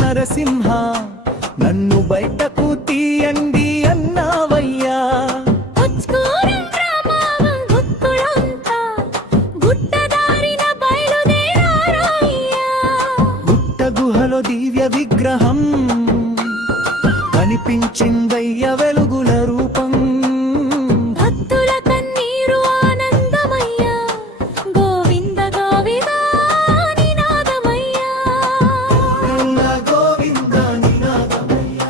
నరసింహ నన్ను బయటకు తీయండి అన్నావయ్యా. గుట్ట గుహలో దివ్య విగ్రహం కనిపించిందయ్య వెలుగుల రూపం. భక్తుల కన్నీరు ఆనందమయ్య గోవింద గోవింద నినాదమయ్య. గోవింద నినాదమయ్య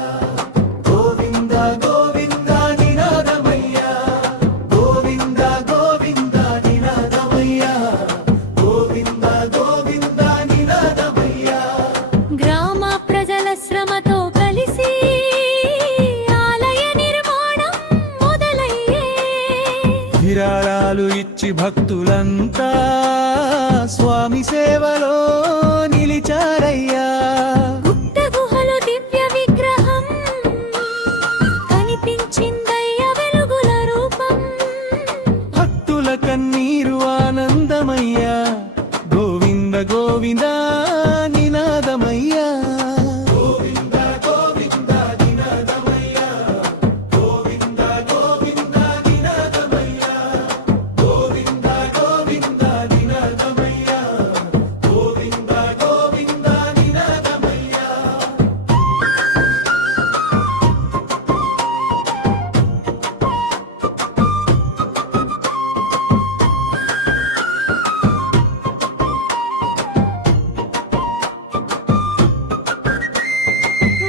గోవింద గోవింద నినాదమయ్య గోవింద గోవింద నినాదమయ్య గోవింద గోవింద నినాదమయ్య. గ్రామ ప్రజల శ్రమతో కలిసి విరాళాలు ఇచ్చి భక్తులంతా స్వామి సేవలో నిలిచారయ్యా. గుట్ట గుహలో దివ్య విగ్రహం కనిపించిందయ్య వెలుగుల రూపం. భక్తుల కన్నీరు ఆనందమయ్యా గోవింద గోవింద నినాదమయ్యా. గోవింద గోవింద నినాదమయ్యా గోవింద గోవింద నినాదమయ్యా గోవింద గోవింద నినాదమయ్యా గోవింద గోవింద నినాదమయ్యా.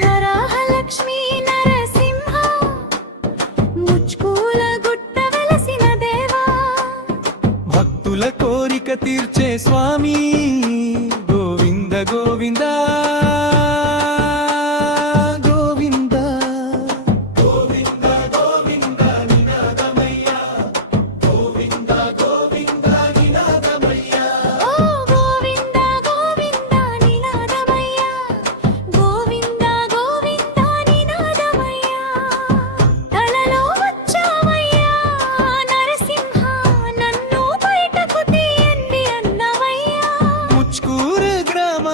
వరాహలక్ష్మీ నరసింహ ముచ్కూల గుట్ట వెలసిన దేవా. భక్తుల కోరిక తీర్చే స్వామి గోవింద గోవింద గోవింద గోవింద గోవింద నినాదమయ్యా గోవింద గోవింద నినాదమయ్యా. ఓ గోవింద గోవింద నినాదమయ్య గోవింద గోవింద నినాదమయ్య. తలలో వచ్చావయ్యా నరసింహ నన్ను బయటకు తీయండి అన్నవయ్యా. ముచ్కూరు గ్రామ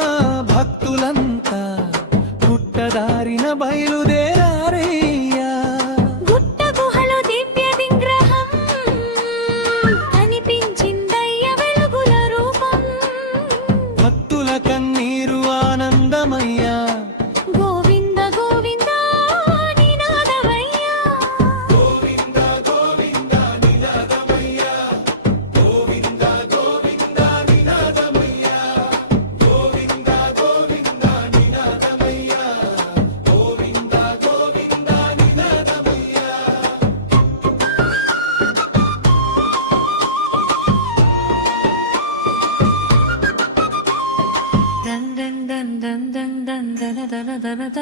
భక్తులంతా గుట్టదారిన బయలుదేరారయ్యా. గుట్ట గుహలో దివ్య విగ్రహం కనిపించిందయ్య వెలుగుల రూపం. భక్తుల కన్నీరు ఆనందమయ్యా గోవింద గోవింద నినాదమయ్య గోవింద గోవింద నినాదమయ్యా గోవింద గోవింద నినాదమయ్యా గోవింద గోవింద నినాదమయ్యా గోవింద గోవింద నినాదమయ్యా. దన్ దన్ దన్ దన్ దన్ దన్ దన దన దన ద.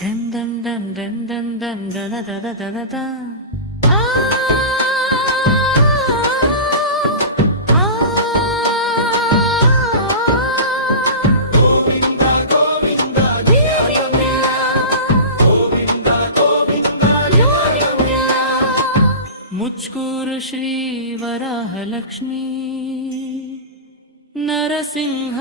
దన్ దన్ దన్ దన్ దన్ దన్ దన దన దన ద. ఆ ఆ గోవింద గోవింద గోవింద గోవింద గోవింద గోవింద. ముచ్కూరు శ్రీ వరాహలక్ష్మీ నరసింహ